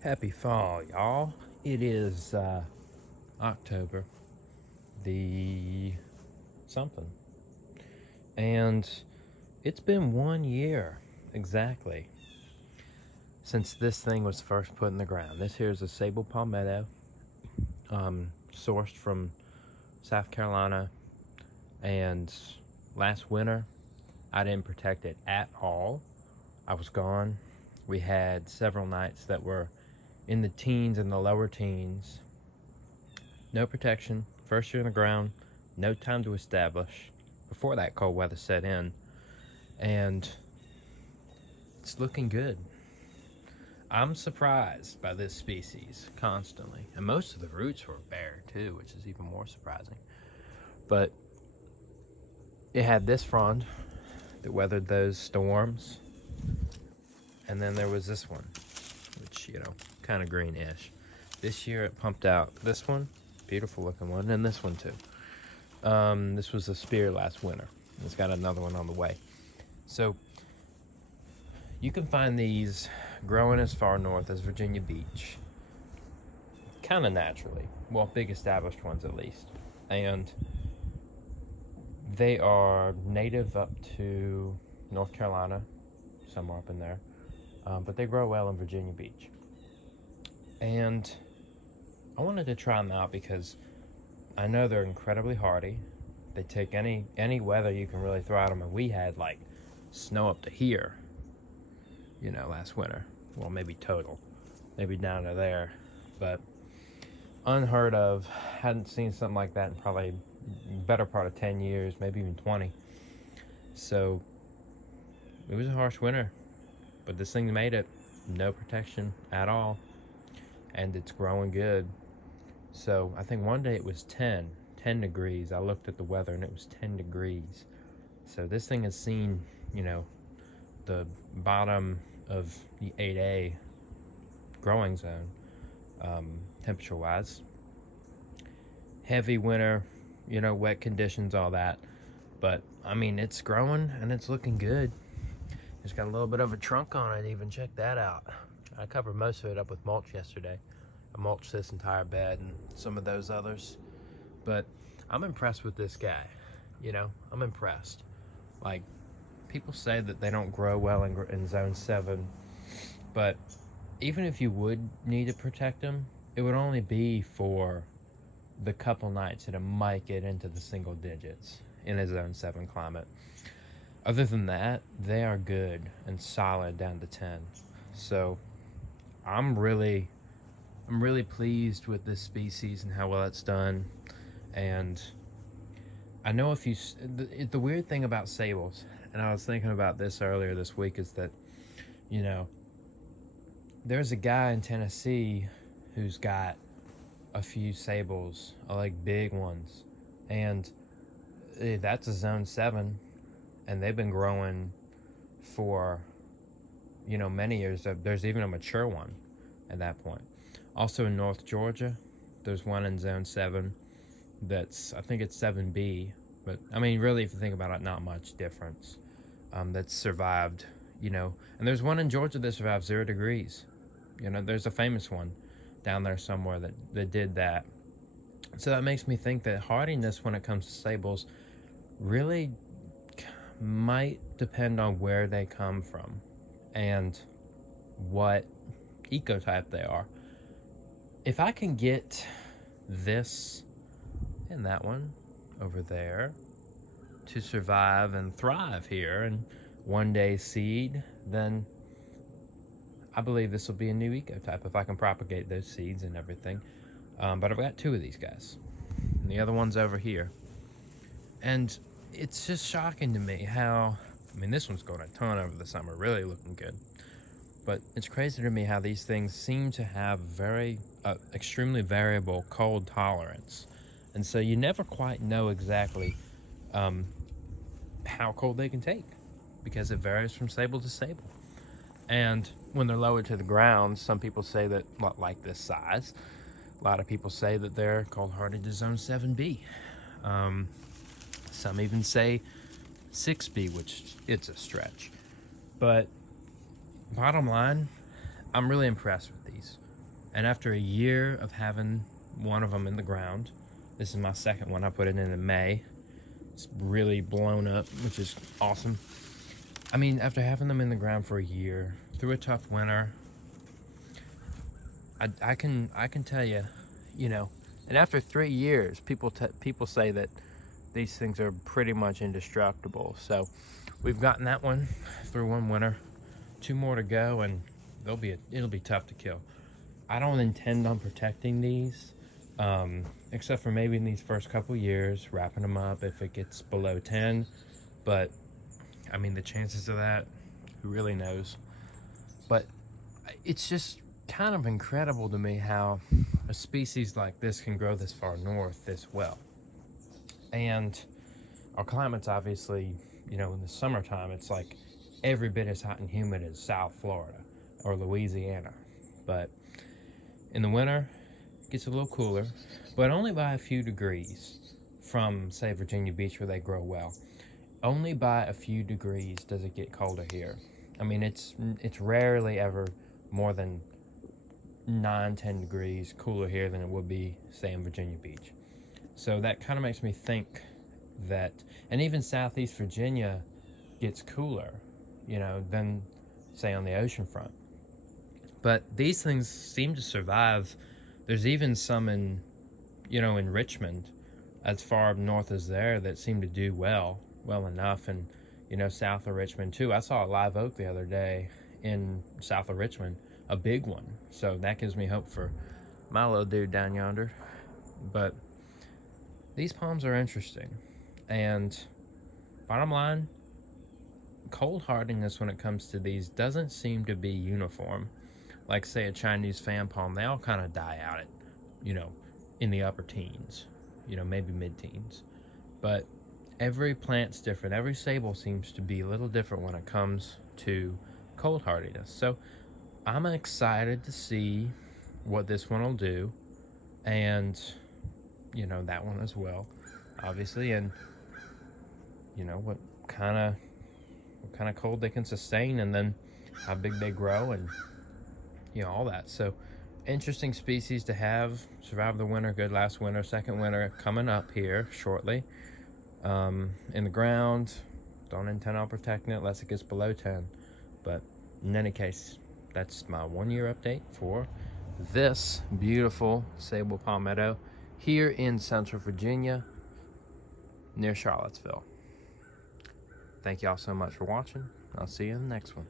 Happy fall, y'all. It is October the something. And it's been 1 year exactly since this thing was first put in the ground. This here is a Sabal Palmetto, sourced from South Carolina. And last winter, I didn't protect it at all. I was gone. We had several nights that were in the teens and the lower teens. No protection, first year in the ground, no time to establish before that cold weather set in, and it's looking good. I'm surprised by this species constantly, and most of the roots were bare too, which is even more surprising. But it had this frond that weathered those storms, and then there was this one, which, kind of greenish. This year it pumped out this one, beautiful looking one, and this one too. This was a spear last winter. It's got another one on the way. So you can find these growing as far north as Virginia Beach, kind of naturally. Well, big established ones at least. And they are native up to North Carolina, somewhere up in there. But they grow well in Virginia Beach. And I wanted to try them out because I know they're incredibly hardy. They take any weather you can really throw at them. And we had like snow up to here, last winter. Well, maybe total, maybe down to there, but unheard of. Hadn't seen something like that in probably better part of 10 years, maybe even 20. So it was a harsh winter, but this thing made it. No protection at all, and it's growing good. So I think one day it was 10 degrees. I looked at the weather and it was 10 degrees. So this thing has seen, the bottom of the 8A growing zone, temperature wise. Heavy winter, wet conditions, all that. But I mean, it's growing and it's looking good. It's got a little bit of a trunk on it even. Check that out. I covered most of it up with mulch yesterday. I mulched this entire bed and some of those others. But I'm impressed with this guy. I'm impressed. Like, people say that they don't grow well in zone 7, but even if you would need to protect them, it would only be for the couple nights that it might get into the single digits in a zone 7 climate. Other than that, they are good and solid down to 10. So I'm really pleased with this species and how well it's done. And I know the weird thing about Sabals, and I was thinking about this earlier this week, is that, there's a guy in Tennessee who's got a few Sabals, like big ones, and that's a zone 7, and they've been growing for, many years. There's even a mature one at that point. Also in North Georgia, there's one in zone 7 I think it's 7B, but I mean, really, if you think about it, not much difference. That's survived, and there's one in Georgia that survived 0 degrees. There's a famous one down there somewhere that did that. So that makes me think that hardiness when it comes to Sabals really might depend on where they come from and what ecotype they are. If I can get this and that one over there to survive and thrive here and one day seed, then I believe this will be a new ecotype if I can propagate those seeds and everything. But I've got 2 of these guys, and the other one's over here. And it's just shocking to me how, this one's going a ton over the summer, really looking good. But it's crazy to me how these things seem to have extremely variable cold tolerance. And so you never quite know exactly how cold they can take, because it varies from sable to sable. And when they're lowered to the ground, some people say that, like this size, a lot of people say that they're cold hardy to zone 7B. Some even say 6B, which it's a stretch. But bottom line, I'm really impressed with these. And after a year of having one of them in the ground, this is my second one. I put it in May. It's really blown up, which is awesome. I mean, after having them in the ground for a year, through a tough winter, I can tell you, you know, and after 3 years, people say that these things are pretty much indestructible. So we've gotten that one through one winter, 2 more to go, and it'll be tough to kill. I don't intend on protecting these, except for maybe in these first couple years, wrapping them up if it gets below 10. But I mean, the chances of that, who really knows? But it's just kind of incredible to me how a species like this can grow this far north this well. And our climate's obviously, you know, in the summertime, it's like every bit as hot and humid as South Florida or Louisiana. But in the winter, it gets a little cooler, but only by a few degrees from, say, Virginia Beach, where they grow well. Only by a few degrees does it get colder here. I mean, it's rarely ever more than 9-10 degrees cooler here than it would be, say, in Virginia Beach. So that kind of makes me think that, and even Southeast Virginia gets cooler, you know, than, say, on the ocean front. But these things seem to survive. There's even some in, you know, in Richmond, as far up north as there, that seem to do well enough, and, you know, south of Richmond too. I saw a live oak the other day in south of Richmond, a big one. So that gives me hope for my little dude down yonder. But these palms are interesting, and bottom line, cold hardiness when it comes to these doesn't seem to be uniform. Like, say, a Chinese fan palm, they all kind of die out at, you know, in the upper teens, you know, maybe mid-teens. But every plant's different. Every Sabal seems to be a little different when it comes to cold hardiness. So I'm excited to see what this one will do, and, you know, that one as well, obviously, and, you know, what kind of cold they can sustain, and then how big they grow, and, you know, all that. So interesting species to have. Survived the winter, good last winter. Second winter coming up here shortly. In the ground, don't intend on protecting it unless it gets below 10. But in any case, that's my 1 year update for this beautiful Sabal Palmetto here in Central Virginia near Charlottesville. Thank y'all so much for watching. I'll see you in the next one.